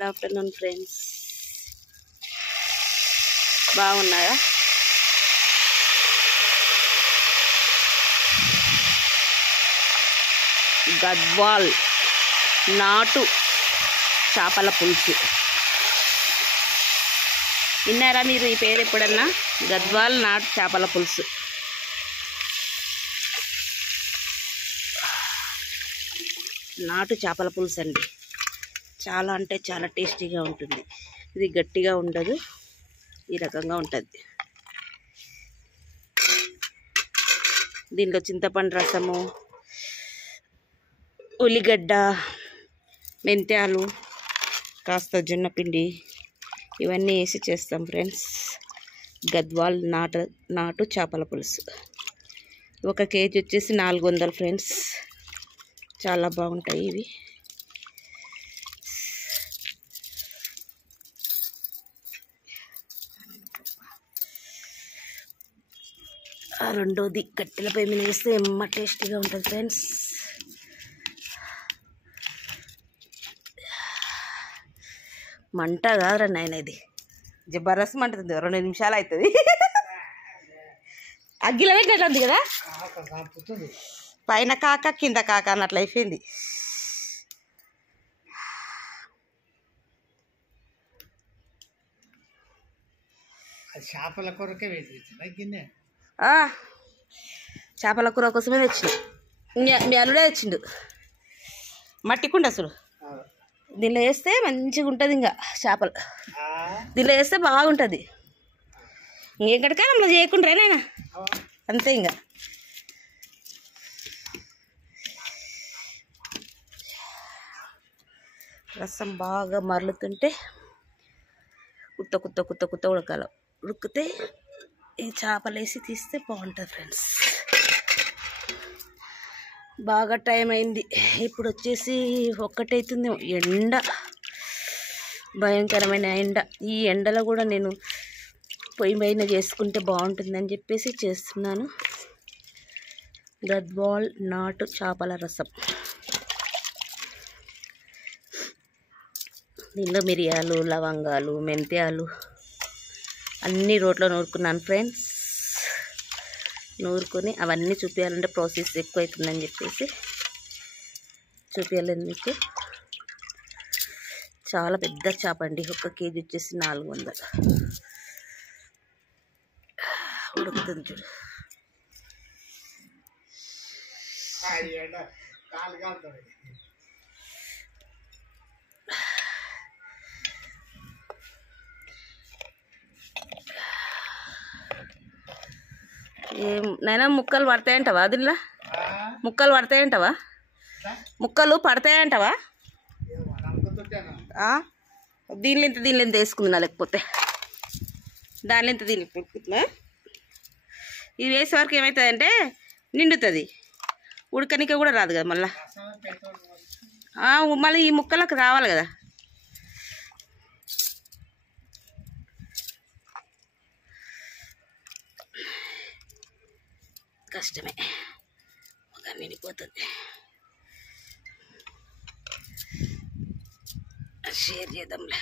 Good afternoon friends, బాగున్నారా? గద్వాల్ నాటు చేపల పులుసు విన్నారా మీరు? ఈ పేరు ఎప్పుడన్నా? గద్వాల్ నాటు చేపల పులుసు. నాటు చేపల పులుసు అండి, చాలా అంటే చాలా టేస్టీగా ఉంటుంది. ఇది గట్టిగా ఉండదు, ఈ రకంగా ఉంటుంది. దీంట్లో చింతపండు రసము, ఉల్లిగడ్డ, మెంతాలు, కాస్త జొన్నపిండి ఇవన్నీ వేసి చేస్తాం ఫ్రెండ్స్. గద్వాల్ నాటు చేపల పులుసు 1 కేజీ వచ్చేసి 400 ఫ్రెండ్స్. చాలా బాగుంటాయి ఇవి. రెండోది కట్టెల పొయ్యి మీద వేస్తే ఎమ్మ టేస్టీగా ఉంటుంది ఫ్రెండ్స్. మంట కాదురా నాయన, ఇది జబర్దస్త్ మంటుంది. 2 నిమిషాలు అవుతుంది. అగ్గిలో పెట్టినట్లు ఉంది కదా, పైన కాక కింద కాక అన్నట్లు అయిపోయింది. చేపల కూరకే చేపల కూర కోసమే తెచ్చిండు. మీ అల్లుడే తెచ్చిండు మట్టి కుండ. అసలు దీనిలో వేస్తే మంచిగా ఉంటుంది. ఇంకా చేపలు దీనిలో వేస్తే బాగుంటుంది. ఇంకెక్కడికైనా మనం చేయకుండా నాయన, అంతే. ఇంకా రసం బాగా మరలుతుంటే కుత్త ఉడకాలి. ఉడికితే ఈ చేపలు వేసి తీస్తే బాగుంటుంది ఫ్రెండ్స్. బాగా టైం అయింది. ఇప్పుడు వచ్చేసి 1 అవుతుంది. ఎండ, భయంకరమైన ఎండ. ఈ ఎండలో కూడా నేను పొయ్యి పైన చేసుకుంటే బాగుంటుందని చెప్పేసి చేస్తున్నాను. గద్వాల్ నాటు చేపల రసం. దీనిలో మిరియాలు, లవంగాలు, మెంతాలు అన్నీ రోట్లో నూరుకున్నాను ఫ్రెండ్స్. నూరుకొని అవన్నీ చూపించాలంటే ప్రాసెస్ ఎక్కువ అవుతుందని చెప్పేసి చూపించలేదు మీకు. చాలా పెద్ద చేప అండి. 1 కేజీ వచ్చేసి 400. ఉడుకుతుంది చూడు. నైనా ముక్కలు పడతాయంటవా? దీనిలో ముక్కలు పడతాయంటవా? ముక్కలు పడతాయంటవా? దీనిలో ఇంత వేసుకుందా, లేకపోతే దానిలో ఇంత దీని ఉడుకుతుందా? ఇవి వేసే వరకు ఏమవుతుందంటే నిండుతుంది, ఉడకనిక కూడా రాదు కదా. మళ్ళీ ఈ ముక్కలకు రావాలి కదా. కష్టమే, ఒక నిండిపోతుంది. షేర్ చేద్దాంలే.